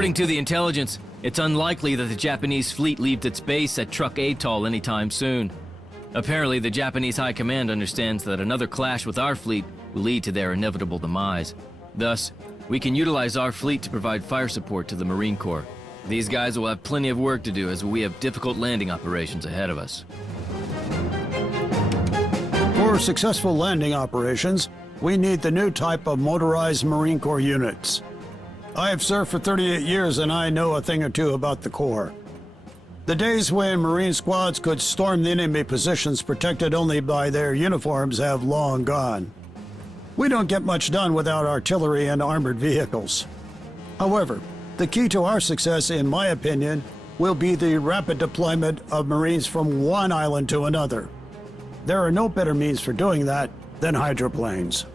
According to the intelligence, it's unlikely that the Japanese fleet leaves its base at Truk Atoll anytime soon. Apparently, the Japanese High Command understands that another clash with our fleet will lead to their inevitable demise. Thus, we can utilize our fleet to provide fire support to the Marine Corps. These guys will have plenty of work to do as we have difficult landing operations ahead of us. For successful landing operations, we need the new type of motorized Marine Corps units. I have served for 38 years and I know a thing or two about the Corps. The days when Marine squads could storm the enemy positions protected only by their uniforms have long gone. We don't get much done without artillery and armored vehicles. However, the key to our success, in my opinion, will be the rapid deployment of Marines from one island to another. There are no better means for doing that than hydroplanes.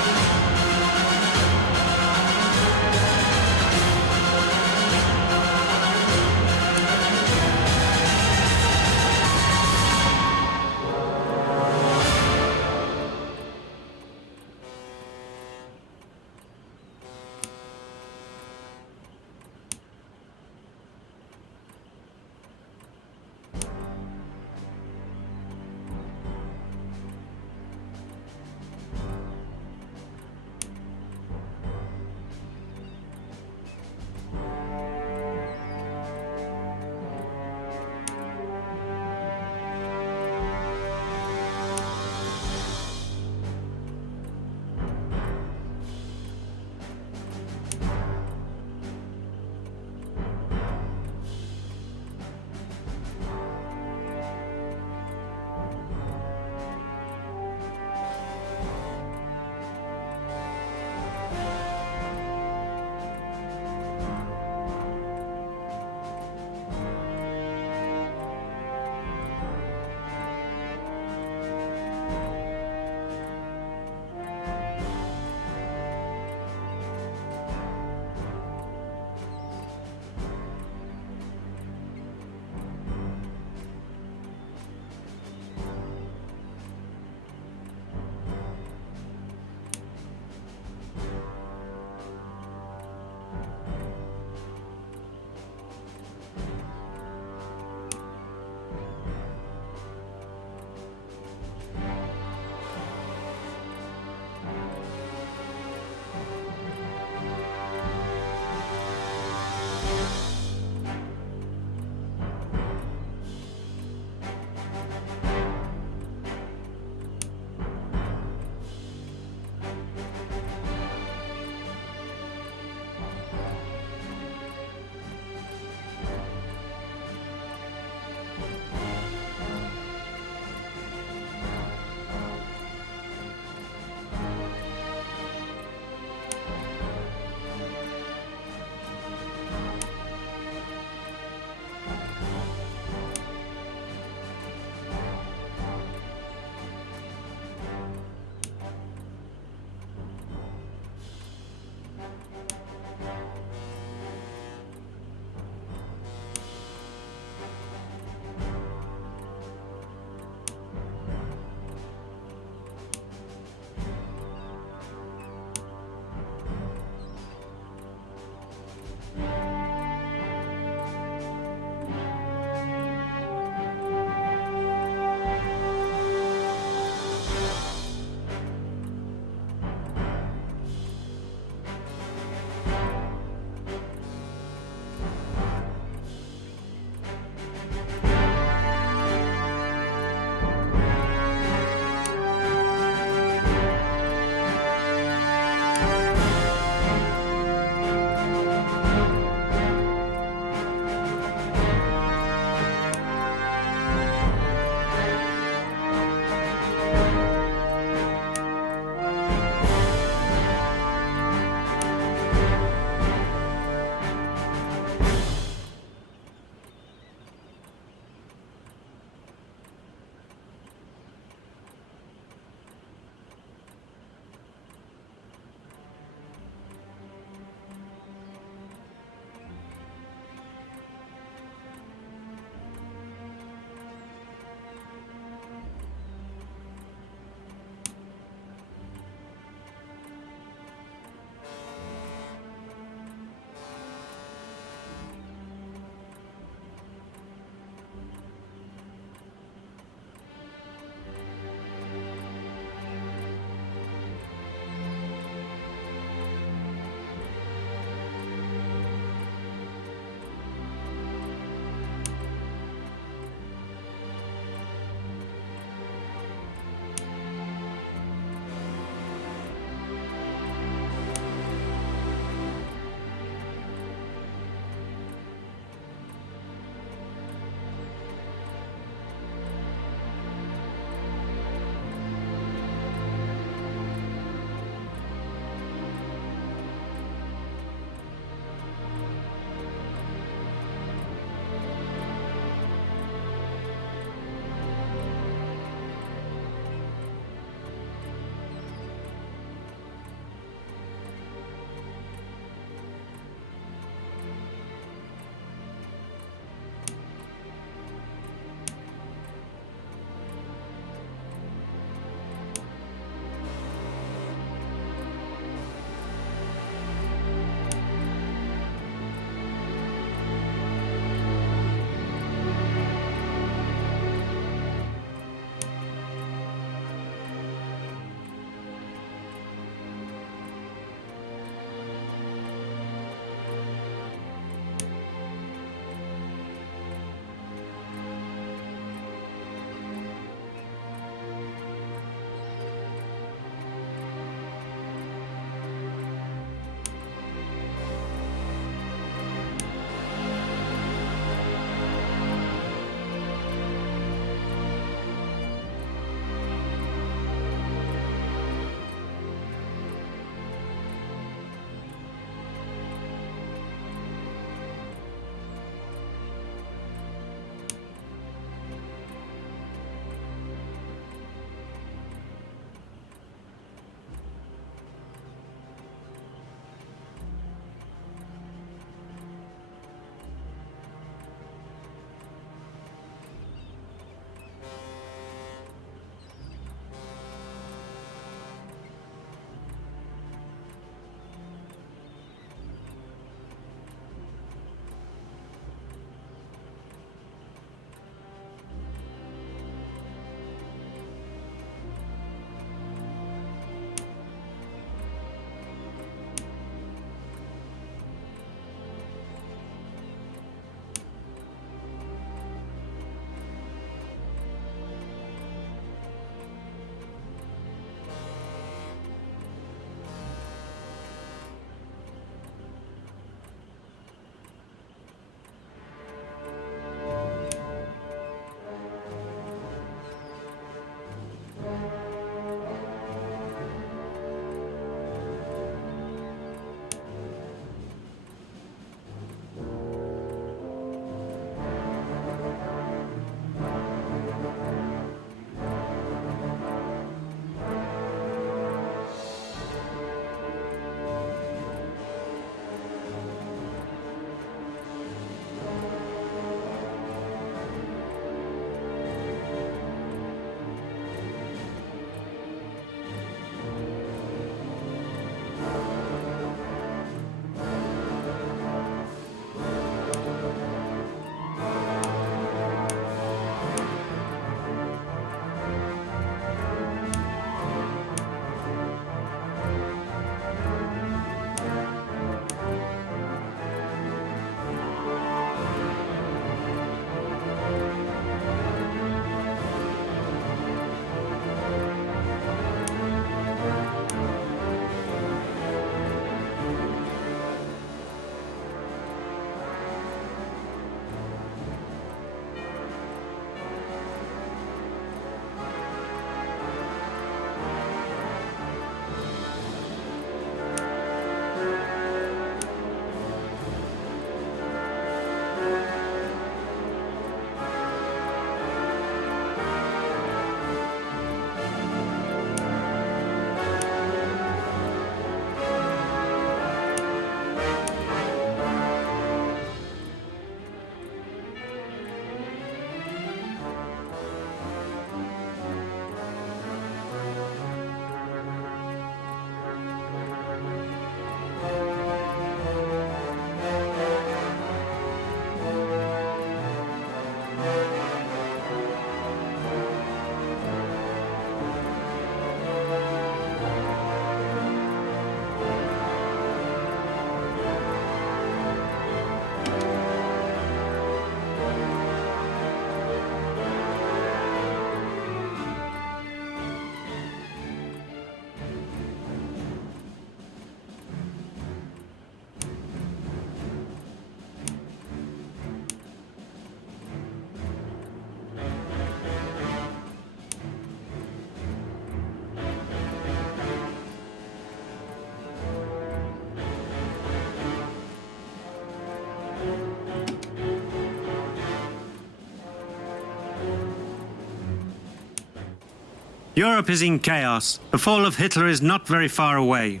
Europe is in chaos. The fall of Hitler is not very far away.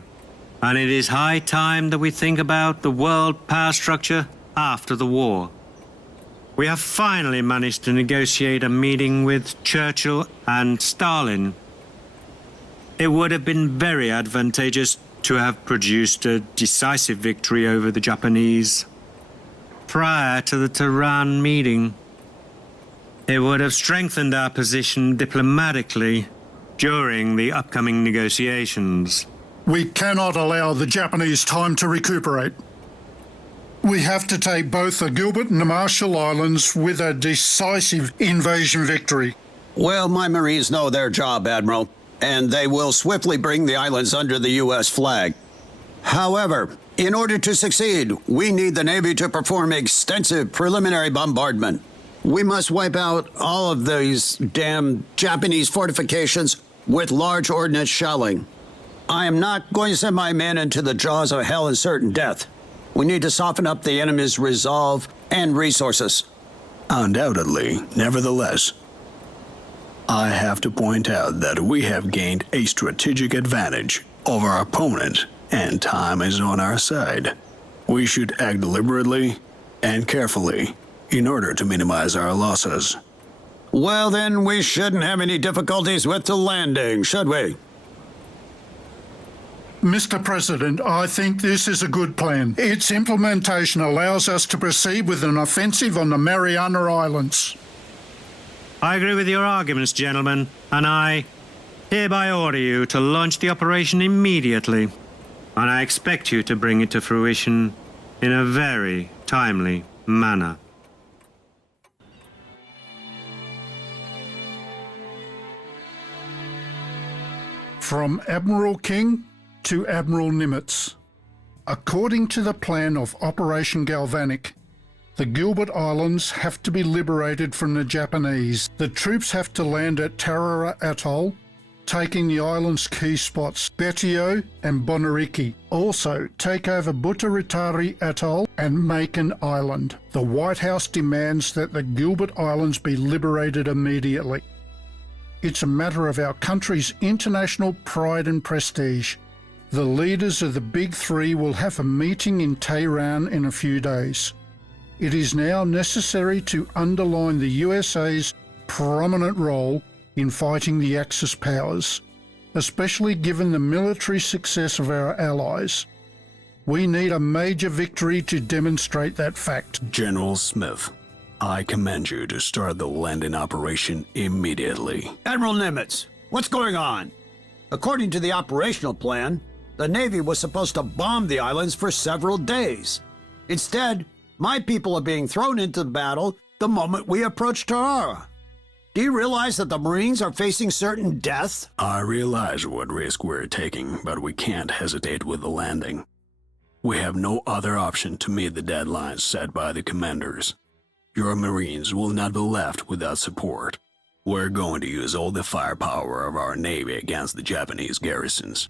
And it is high time that we think about the world power structure after the war. We have finally managed to negotiate a meeting with Churchill and Stalin. It would have been very advantageous to have produced a decisive victory over the Japanese prior to the Tehran meeting. It would have strengthened our position diplomatically during the upcoming negotiations. We cannot allow the Japanese time to recuperate. We have to take both the Gilbert and the Marshall Islands with a decisive invasion victory. Well, my Marines know their job, Admiral, and they will swiftly bring the islands under the U.S. flag. However, in order to succeed, we need the Navy to perform extensive preliminary bombardment. We must wipe out all of these damn Japanese fortifications with large ordnance shelling. I am not going to send my men into the jaws of hell and certain death. We need to soften up the enemy's resolve and resources. Undoubtedly, nevertheless, I have to point out that we have gained a strategic advantage over our opponent, and time is on our side. We should act deliberately and carefully in order to minimize our losses. Well, then we shouldn't have any difficulties with the landing, should we? Mr. President, I think this is a good plan. Its implementation allows us to proceed with an offensive on the Mariana Islands. I agree with your arguments, gentlemen, and I hereby order you to launch the operation immediately. And I expect you to bring it to fruition in a very timely manner. From Admiral King to Admiral Nimitz. According to the plan of Operation Galvanic, the Gilbert Islands have to be liberated from the Japanese. The troops have to land at Tarara Atoll, taking the island's key spots, Betio and Bonariki. Also, take over Butaritari Atoll and Macon Island. The White House demands that the Gilbert Islands be liberated immediately. It's a matter of our country's international pride and prestige. The leaders of the Big Three will have a meeting in Tehran in a few days. It is now necessary to underline the USA's prominent role in fighting the Axis powers, especially given the military success of our allies. We need a major victory to demonstrate that fact. General Smith, I command you to start the landing operation immediately. Admiral Nimitz, what's going on? According to the operational plan, the Navy was supposed to bomb the islands for several days. Instead, my people are being thrown into the battle the moment we approach Tarara. Do you realize that the Marines are facing certain death? I realize what risk we're taking, but we can't hesitate with the landing. We have no other option to meet the deadlines set by the commanders. Your Marines will not be left without support. We're going to use all the firepower of our Navy against the Japanese garrisons.